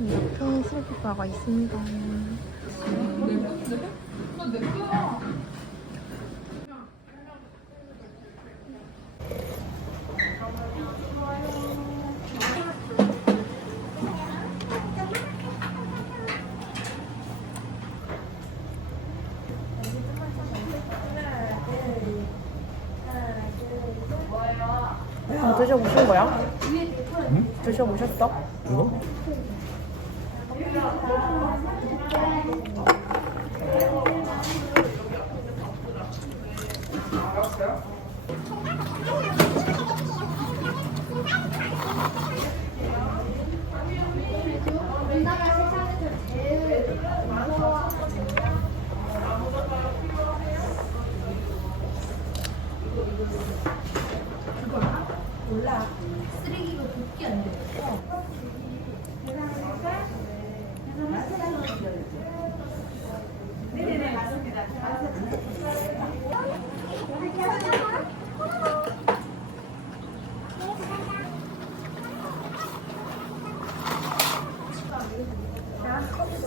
이렇게 슬프바가 있습니다. 아, 드셔보신 거야? 드셔보셨어? 이거? 이거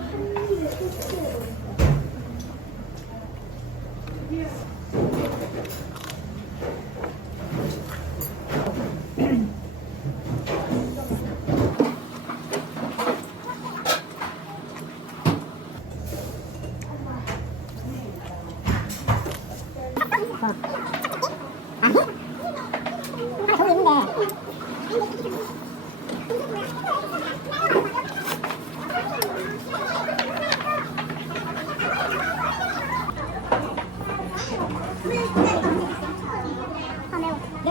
한 입에 소스에 내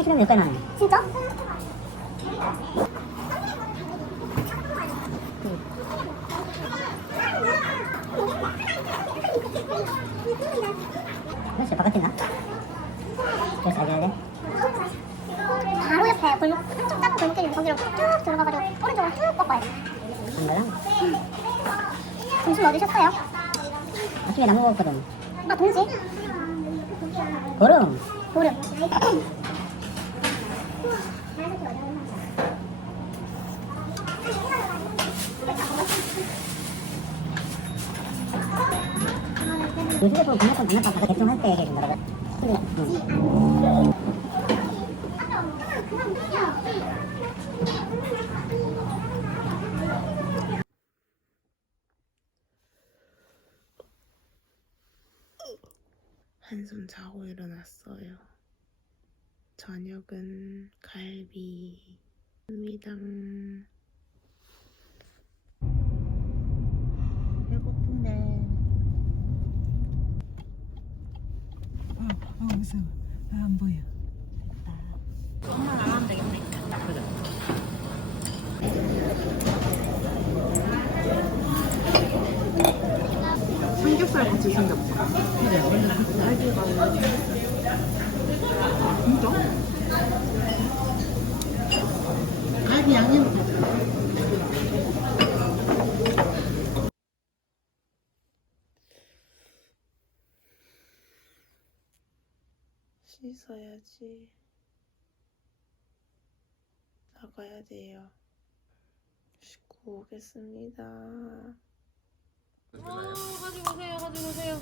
시간 몇살 나는? 진짜 바깥에 나? 그래서 할래? 바로 옆에 골목 한쪽 작은 골목길이 거기로 쭉 들어가가지고 오른쪽으로 쭉 꺾어야 돼. 정말랑? 점심 뭐 드셨어요? 아침에 나무 먹었거든 아 동지? 보름 보름. 그 휴대폰 번호판 번호판 가서 개통할 때 해준다고 응. 한숨 자고 일어났어요. 저녁은 갈비 입니다. 배고픈데 어, 어, 무서워. 아, 안 보여. 생겼다. 진짜? 갈비 양념 씻어야지. 나가야 돼요. 씻고 오겠습니다. 가지고 오세요, 가지고 오세요.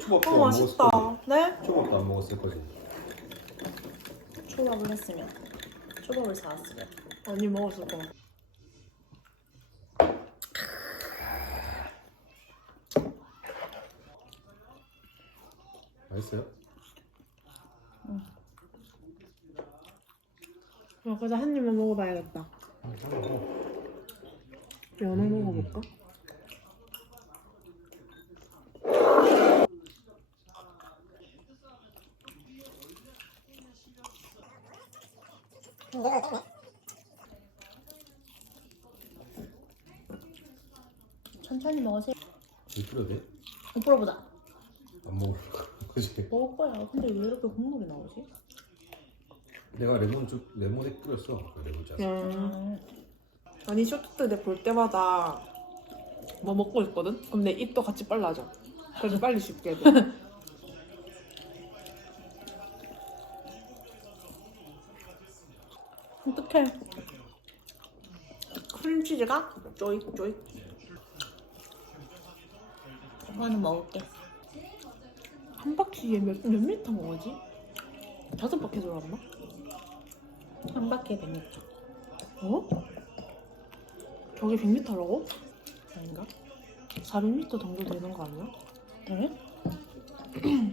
초밥도 어, 안 맛있다. 먹었을 네? 거지. 초밥도 안 먹었을 거지. 초밥을 했으면 초밥을 사왔으면 많이 먹었을 거. 맛있어요? 아, 그래서 한 입만 먹어봐야겠다. 연어 먹어볼까? 천천히 먹으세요. 왜 뿌려야 돼? 못 풀어보자. 안 먹을 거지. 먹을 거야. 근데 왜 이렇게 국물이 나오지? 내가 레몬 쭉 레몬에 뿌렸어. 그 레몬 짜. 음. 아니 쇼트 때볼 때마다 뭐 먹고 있거든? 그럼 내 입도 같이 빨라져. 그래서 빨리 죽게 돼. 어떡해. 크림치즈가 쪼익 쪼익. 이거는 먹을게. 한 바퀴에 몇, 몇 미터 먹어지? 다섯 바퀴 돌았나? 한 바퀴에 100m. 어? 저게 100m라고? 아닌가? 400m 정도 되는 거 아니야? 그래?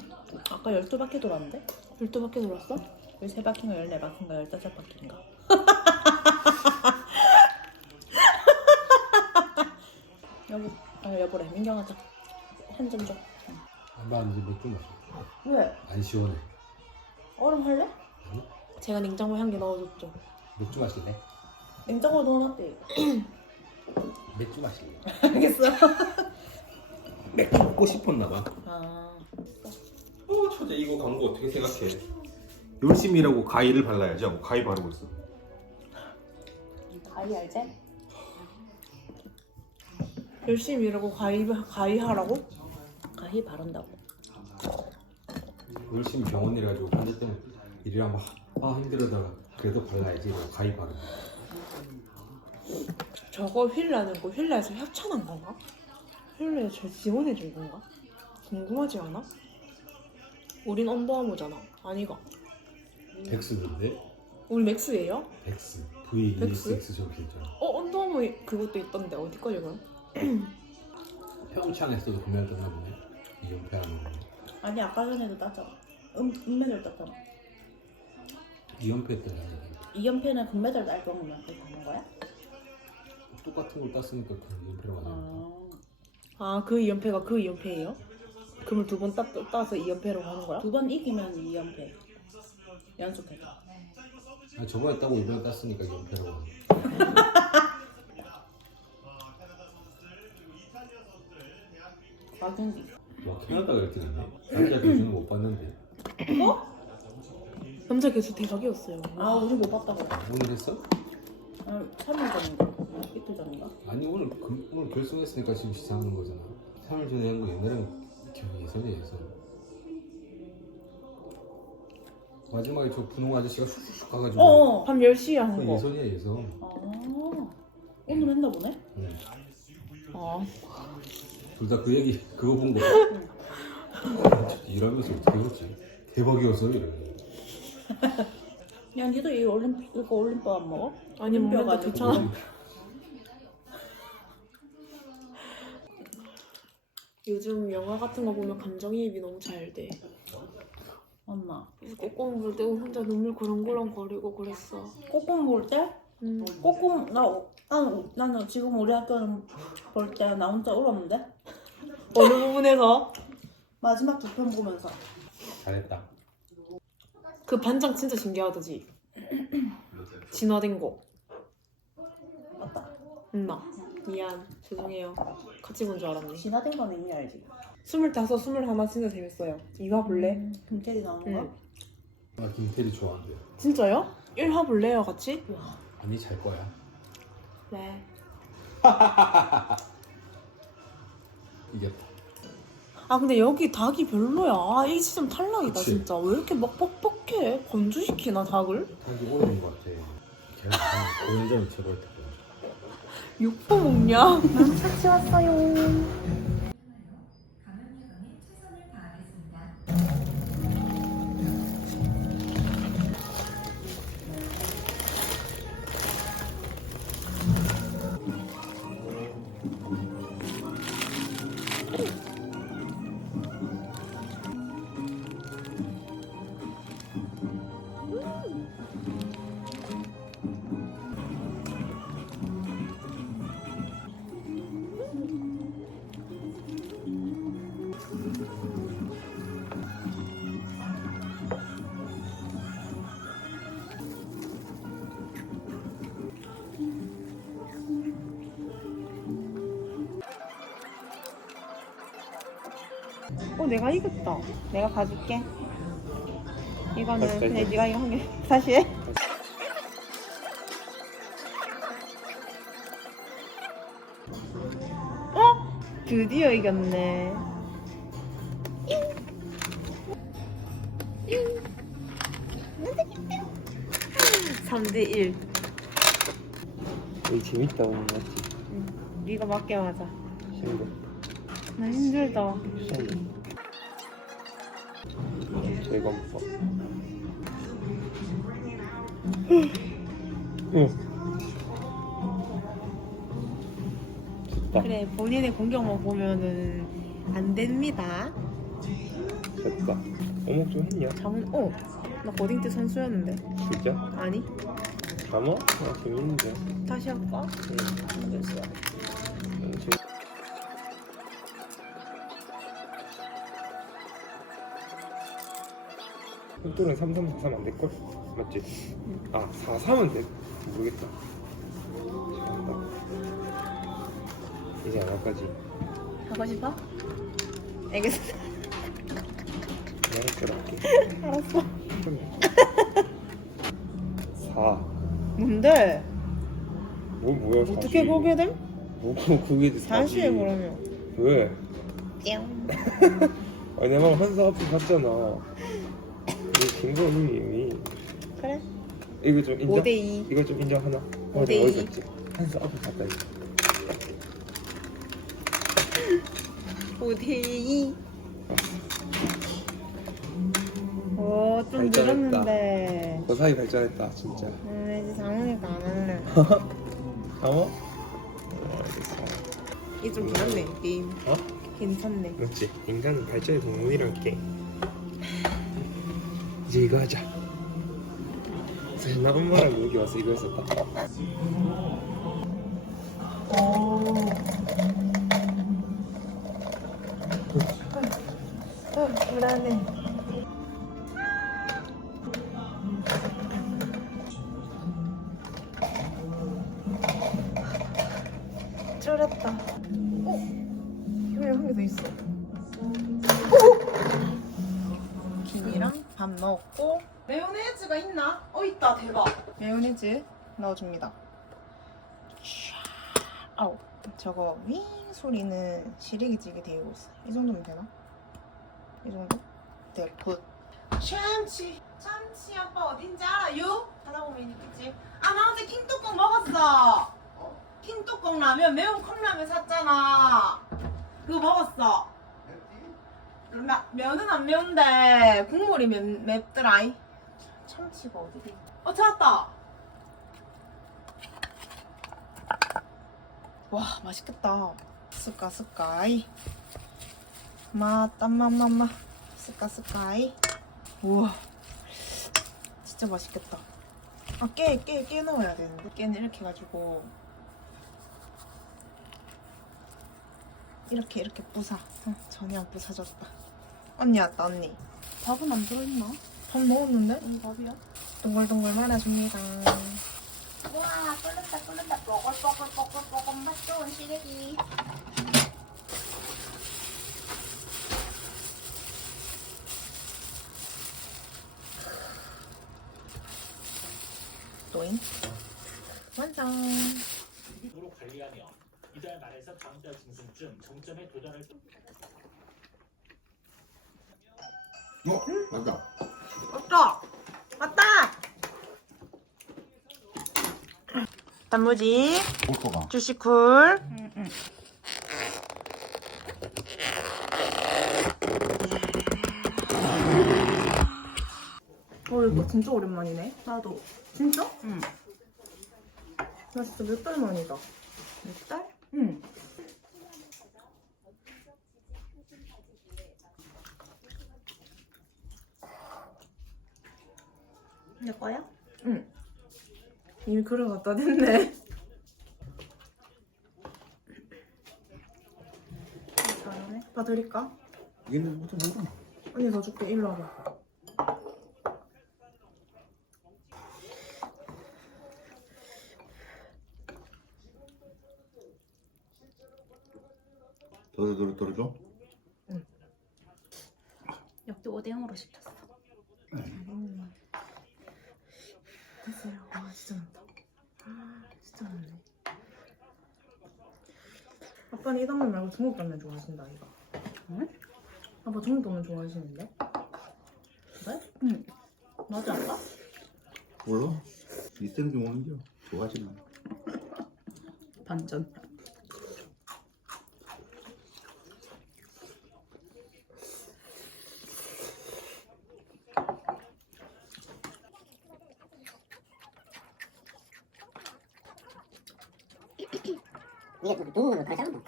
아까 12바퀴 돌았는데? 12바퀴 돌았어? 13바퀴인가 14바퀴인가 15바퀴인가? 여보, 아 여보래. 민경하자. 한점 줘. 나 이제 맥주 마셔. 왜? 안 시원해. 얼음 할래? 제가 냉장고에 한 개 넣어줬죠. 맥주 마실래? 냉장고에 넣어놨대. 맥주 마실래? 알겠어. 맥주 먹고 싶었나 봐. 아, 어, 처제 이거 광고 어떻게 생각해? 열심히 일하고 가위를 발라야지 하고 가위 바르고 있어. 가위 알지? 열심히 일하고 가위, 가위 하라고? 가위 바른다고. 열심히 병원 일해가지고 환자 때문에 일이랑 막 아 힘들어다가 그래도 발라야지 이러고 가위 바르고. 저거 휠라는 거 휠라에서 협찬한 건가? 휠라에 저 지원해 준 건가? 궁금하지 않아? 우린 언더아머잖아. 아니가. 백스인데 우리 맥스예요? 백스 V E 백스? S X 저렇게 있잖아. 어 언더아머 그것도 있던데 어디 거지 그럼? 평창에서도 구매를 떴나 보네. 이 연패하는 거. 아니 아까 전에도 땄잖아. 음, 금메달 땄잖아. 이 연패 때는 이 연패는 금메달 딸 그렇게 하는 거야? 똑같은 걸 땄으니까 그 연패로 가는 거. 아, 아그 2연패가 그 2연패예요? 금을 두 번 따서 2연패로 하는 거야? 두 번 이기면 이 연패. 연속해서. 아, 저번에 따고 이번에 땄으니까 가는 거. 과경기. 와 캐나다가 1등이네. 남자 기준은 못 봤는데 남자 개수 대박이었어요. 아, 우리 못 봤다고. 오늘 했어? 아, 3일 전인가? 이틀 전인가? 아니 오늘 금, 오늘 결승했으니까 지금 시사하는 거잖아. 3일 전에 한 거 옛날에는 기억이 예선이야 예선. 마지막에 저 분홍 아저씨가 슉슉슉 가가지고 어. 밤 10시에 한그 거. 예선이야 예선. 아, 오늘 했나 보네? 응. 아, 둘다 그 얘기 그거 본 거. 일하면서 어떻게 그랬지? 대박이었어 이러면. 야, 니도 이 올림픽, 이거 올림픽 안 먹어? 아니 먹는데 가지고. 좋잖아. 요즘 영화 같은 거 보면 감정이입이 너무 잘 돼. 맞나? 꼬꼬 볼때 혼자 눈물 그렁그렁 거리고 그랬어. 꼬꼬 볼 때? 음. 꼬꼬, 나, 나는, 나는 지금 우리 학교는 볼 때 나 혼자 울었는데? 어느 부분에서 마지막 두 편 보면서. 잘했다. 그 반장 진짜 신기하다지. 진화된 거. 맞다. 나 미안 죄송해요. 같이 본 줄 알았네. 진화된 거는 이미 알지. 스물다섯 스물하나 진짜 재밌어요. 이화 볼래? 음, 김태리 나오는 거? 응. 나 김태리 좋아한대. 진짜요? 1화 볼래요 같이? 아니 잘 거야. 네. 이겼다. 아 근데 여기 닭이 별로야. 아, 이 시즌 탈락이다 그치. 진짜. 왜 이렇게 막 뻑뻑해? 건조시키나 닭을? 한게 오래된 것 같아. 걔는 고현정이 최고였다. 육포 먹냐? 같이 왔어요. 어 내가 이겼다. 내가 가줄게. 이거는 그냥. 네가 이거 한 개. 다시 해. 어? 드디어 이겼네. 3대 1. 여기 재밌다 오늘 맞지? 네가 맞게 맞아. 힘들어 나 힘들다. 시원 해 제가 먹어 응 됐다 그래 본인의 공격만 보면은 안 됩니다. 됐다 어묵 좀 했냐? 잠은 어. 나 고딩 때 선수였는데. 진짜? 아니. 잠어? 아 재밌는데 다시 할까? 응 알겠어. 응, 재밌... 흑돌은 3343 안 될걸? 맞지? 아 43은 돼? 모르겠다 잘한다. 이제 안 할까지 하고 싶어? 알겠어. 할거 할게 알았어. 4 뭔데? 뭐 뭐야 40 어떻게 보게 됨? 뭐 그게 돼 다시 해 그러면. 왜? 뿅. 아니 내말 한사 앞에 갔잖아 이미 그래. 이거 좀 인정? 5대 2. 이거 좀 인정하나? 오 어디 대 어디 이. 갔지? 한사 앞에 갔다 이거 5대 2. 오, 좀 발전했다. 늘었는데. 그 사이 발전했다 진짜 음, 이제 장훈이가 안 할래. 강어? 어 알겠어 이게 좀 괜찮네, 게임. 어? 괜찮네. 맞지? 인간은 발전의 동물이란 게 이제 이거 하자 사실 나 엄마랑 여기 와서 이거 했었다 어, 불안해. 쫄았다. 어? 여기 한개 더 있어. 어? 밥 넣었고 메요네즈가 있나? 어 있다 대박. 메요네즈 넣어줍니다. 샤. 아우 저거 윙 소리는 시래기찌개 데우고 있어. 이 정도면 되나? 이 정도? 네, 굿. 참치. 참치 아빠 어딘지 알아요? 하다 보면 있겠지. 아, 나 어제 킹뚜껑 먹었어. 킹뚜껑 라면, 매운 컵라면 샀잖아. 그거 먹었어. 마, 면은 안 매운데 국물이 맵, 맵더라이. 참치가 어디지? 어, 찾았다. 와, 맛있겠다. 스까 스까이. 마땀맘맘마 스까 스까이. 우와. 진짜 맛있겠다. 아, 깨, 깨, 깨 넣어야 되는데. 깨는 이렇게 해가지고. 이렇게, 이렇게 부사. 응, 전혀 안 부사졌다. 언니 왔다, 언니. 밥은 안 들어있나? 밥 먹었는데? 응, 밥이야. 동글동글 말아줍니다. 우와 끓는다 끓는다 뽀글뽀글뽀글뽀글 맛 좋은 시래기 또잉. 완성. 도로 관리하며 이달 말에서 다음 달 중순쯤 정점에 도달할 어? 맞다. 왔다! 왔다! 단무지, 오토가. 주식쿨. 어, 이거 진짜 오랜만이네. 나도. 진짜? 응. 나 진짜 몇 달 만이다. 몇 달? 응. 내 거야? 응. 이미 그래 갖다 댔네. 잘하네. 봐드릴까? 이게는 뭐좀 모르나? 언니 더 줄게. 일로 와봐. 덜덜덜 덜어줘? 오뎅으로 시켰어. 음. 됐어요. 아 진짜 많다. 아 진짜 많네. 아빠는 이 당면 말고 중국 당면 좋아하신다 이거. 응? 아빠 중국 당면 좋아하시는데? 그래? 응. 맞지 않아? 몰라. 있는 게 오는겨. 좋아하지 마. 반전. 누구는 가잖아.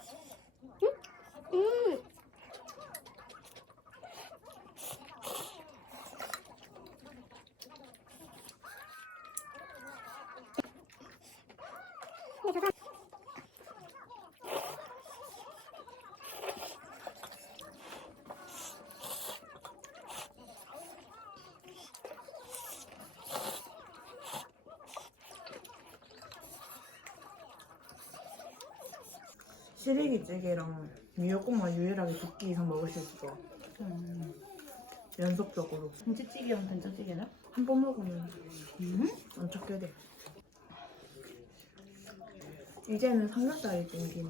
시래기찌개랑 미역국만 유일하게 두 끼 이상 먹을 수 있어. 음. 연속적으로. 김치찌개랑 된장찌개는? 한번 먹으면 음? 안 찾게 돼. 이제는 삼겹살이 땡기네.